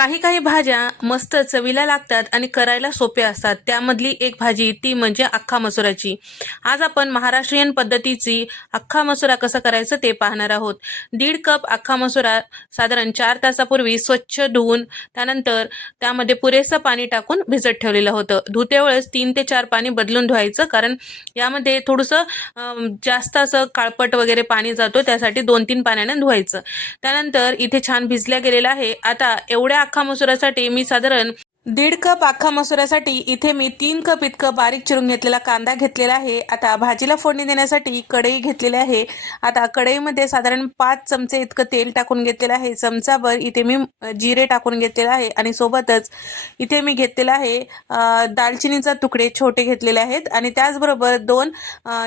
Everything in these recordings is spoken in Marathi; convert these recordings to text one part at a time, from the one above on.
काही काही भाज्या मस्त चवीला लागतात आणि करायला सोप्या असतात. त्यामधली एक भाजी ती म्हणजे अख्खा मसुराची. आज आपण महाराष्ट्रीयन पद्धतीची अख्खा मसुरा कसं करायचं ते पाहणार आहोत. 1.5 कप अख्खा मसुरा साधारण 4 तासापूर्वी स्वच्छ धुवून त्यानंतर त्यामध्ये पुरेसं पाणी टाकून भिजत ठेवलेलं होतं. धुते वेळेस 3 ते 4 पाणी बदलून धुवायचं, कारण यामध्ये थोडंसं जास्त असं काळपट वगैरे पाणी जातो, त्यासाठी 2-3 पाण्याने धुवायचं. त्यानंतर इथे छान भिजल्या गेलेलं आहे. आता एवढ्या अख्खा मसुरासाठी मी साधारण 1.5 कप अख्खा मसुरासाठी इथे मी 3 कप इतकं बारीक चिरून घेतलेला कांदा घेतलेला आहे. आता भाजीला फोडणी देण्यासाठी कढई घेतलेली आहे. आता कढईमध्ये साधारण 5 चमचे इतकं तेल टाकून घेतलेलं आहे. चमचाभर इथे मी जिरे टाकून घेतलेलं आहे आणि सोबतच इथे मी घेतलेला आहे दालचिनीचा तुकडे छोटे घेतलेले आहेत आणि त्याचबरोबर 2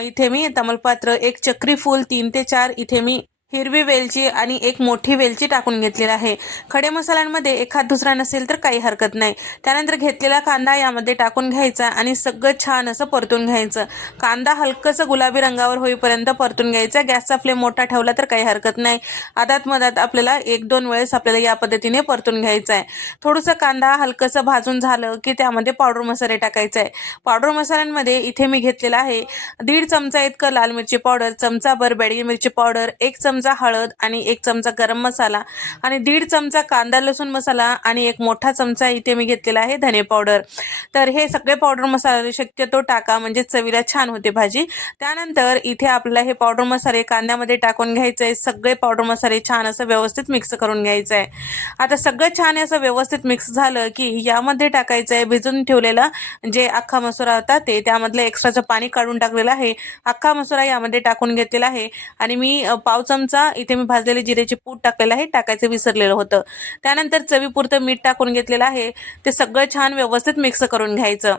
इथे मी तमालपत्र, 1 चक्री फूल, 3 ते 4 इथे मी हिरवी वेलची आणि 1 मोठी वेलची टाकून घेतलेला आहे. खडे मसाल्यांमध्ये एखाद दुसरा नसेल तर काही हरकत नाही. त्यानंतर घेतलेला कांदा यामध्ये टाकून घ्यायचा आणि सगळं छान असं परतून घ्यायचं. कांदा हलकसं गुलाबी रंगावर होईपर्यंत परतून घ्यायचा. गॅसचा फ्लेम मोठा ठेवला तर काही हरकत नाही. आदात मधात आपल्याला 1-2 वेळेस आपल्याला या पद्धतीने परतून घ्यायचा आहे. थोडंसं कांदा हलकसं भाजून झालं की त्यामध्ये पावडर मसाले टाकायचे आहे. पावडर मसाल्यांमध्ये इथे मी घेतलेला आहे 1.5 चमचा इतकं लाल मिरची पावडर, चमचाभर बेडगी मिरची पावडर, 1 चमचा हळद आणि 1 चमचा गरम मसाला आणि 1.5 चमचा कांदा लसूण मसाला आणि 1 मोठा चमचा इथे मी घेतलेला आहे धने पावडर. तर हे सगळे पावडर मसाले शक्यतो टाका, म्हणजे चवीला छान होते भाजी. त्यानंतर इथे आपल्याला हे पावडर मसाले कांद्यामध्ये टाकून घ्यायचे. सगळे पावडर मसाले छान असं व्यवस्थित मिक्स करून घ्यायचं आहे. आता सगळं छान असं व्यवस्थित मिक्स झालं की यामध्ये टाकायचं आहे भिजून ठेवलेला जे अख्खा मसुरा होता ते, त्यामधलं एक्स्ट्राचं पाणी काढून टाकलेलं आहे. अख्खा मसुरा यामध्ये टाकून घेतलेला आहे आणि मी पाव चमचा इथे मी भाजलेले जिरेचे पूड टाकलेलं आहे, टाकायचं विसरलेलं होतं. त्यानंतर चवीपुरतं मीठ टाकून घेतलेलं आहे. ते सगळं छान व्यवस्थित मिक्स करून घ्यायचं.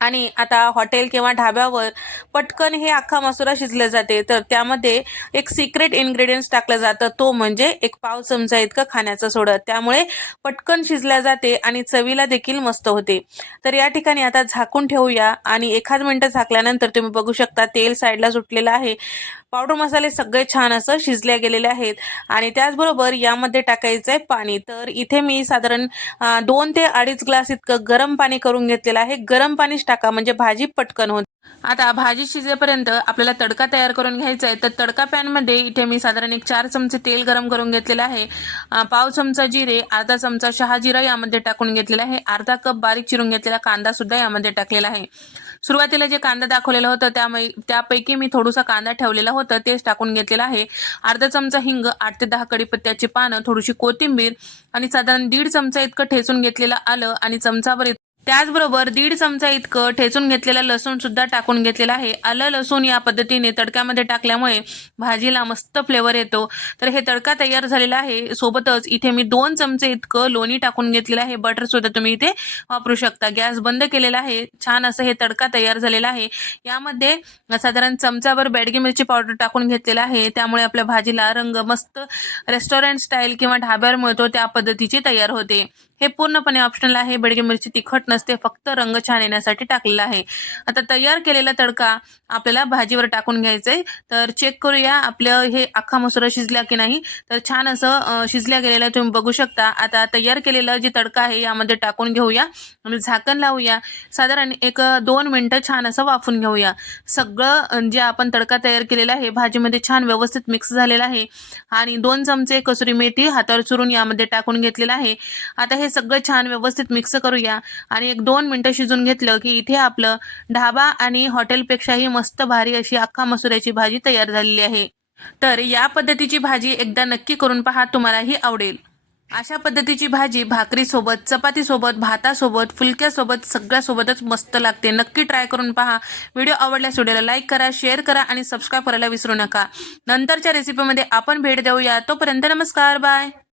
आणि आता हॉटेल किंवा ढाब्यावर पटकन हे अख्खा मसुरा शिजले जाते, तर त्यामध्ये एक सिक्रेट इन्ग्रेडियंट्स टाकलं जातं, तो म्हणजे 1 पाव चमचा इतकं खाण्याचं सोडा. त्यामुळे पटकन शिजल्या जाते आणि चवीला देखील मस्त होते. तर या ठिकाणी आता झाकून ठेवूया आणि 1 मिनिट झाकल्यानंतर तुम्ही बघू शकता तेल साईडला सुटलेलं आहे. पावडर मसाले सगळे छान असं शिजल्या गेलेले आहेत आणि त्याचबरोबर यामध्ये टाकायचं आहे पाणी. तर इथे मी साधारण 2 ते 2.5 ग्लास इतकं गरम पाणी करून घेतलेलं आहे. गरम पाणीच टाका, म्हणजे भाजी पटकन होते. आता भाजी शिजेपर्यंत आपल्याला तडका तयार करून घ्यायचा आहे. तर तडका पॅनमध्ये इथे मी साधारण 4 चमचे तेल गरम करून घेतलेलं आहे. पाव चमचा जिरे, अर्धा चमचा शहाजिरा यामध्ये टाकून घेतलेला आहे. अर्धा कप बारीक चिरून घेतलेला कांदा सुद्धा यामध्ये टाकलेला आहे. सुरुवातीला जे कांदा दाखवलेला होता त्यापैकी मी थोडासा कांदा ठेवलेला होता, तेच टाकून घेतलेला आहे. अर्धा चमचा हिंग, 8 ते 10 कडीपत्त्याची पानं, थोडीशी कोथिंबीर आणि साधारण 1.5 चमचा इतकं ठेचून घेतलेलं आलं आणि चमचाभर त्याचबरोबर 1.5 चमचा इतकं ठेचून घेतलेलं लसूण सुद्धा टाकून घेतलेलं आहे. आलं लसूण या पद्धतीने तडक्यामध्ये टाकल्यामुळे भाजीला मस्त फ्लेवर येतो. तर हे तडका तयार झालेला आहे. सोबतच इथे मी 2 चमचे इतकं लोणी टाकून घेतलेलं आहे. बटर सुद्धा तुम्ही इथे वापरू शकता. गॅस बंद केलेला आहे. छान असं हे तडका तयार झालेला आहे. यामध्ये साधारण चमचाभर बेडगी मिरची पावडर टाकून घेतलेला आहे. त्यामुळे आपल्या भाजीला रंग मस्त रेस्टॉरंट स्टाईल किंवा ढाब्यावर मिळतो त्या पद्धतीची तयार होते. हे पूर्णपणे ऑप्शनल आहे. बेडगी मिरची तिखट नसते, फक्त रंग छान येण्यासाठी टाकलेला आहे. आता तयार केलेला तडका आपल्याला भाजीवर टाकून घ्यायचा आहे. तर चेक करूया आपलं हे अख्खा मसुरा शिजला की नाही. तर छान असं शिजल्या गेलेलं आहे, तुम्ही बघू शकता. आता तयार केलेलं जे तडका आहे यामध्ये टाकून घेऊया आणि झाकण लावूया. साधारण 1-2 मिनिटं छान असं वाफून घेऊया. सगळं जे आपण तडका तयार केलेला आहे भाजीमध्ये छान व्यवस्थित मिक्स झालेला आहे आणि 2 चमचे कसुरी मेथी हातावर चुरून यामध्ये टाकून घेतलेला आहे. आता हे सगळं छान व्यवस्थित मिक्स करूया आणि 1-2 मिनिटं शिजून घेतलं की इथे आपलं ढाबा आणि हॉटेलपेक्षाही मस्त भारी अशी अख्खा मसुऱ्याची भाजी तयार झालेली आहे. तर या पद्धतीची भाजी एकदा नक्की करून पहा, तुम्हालाही आवडेल. अशा पद्धतीची भाजी भाकरीसोबत, चपातीसोबत, भातासोबत, फुलक्यासोबत सगळ्यासोबतच मस्त लागते. नक्की ट्राय करून पहा. व्हिडिओ आवडल्यास व्हिडिओला लाईक करा, शेअर करा आणि सबस्क्राईब करायला विसरू नका. नंतरच्या रेसिपीमध्ये आपण भेट देऊया. तोपर्यंत नमस्कार, बाय.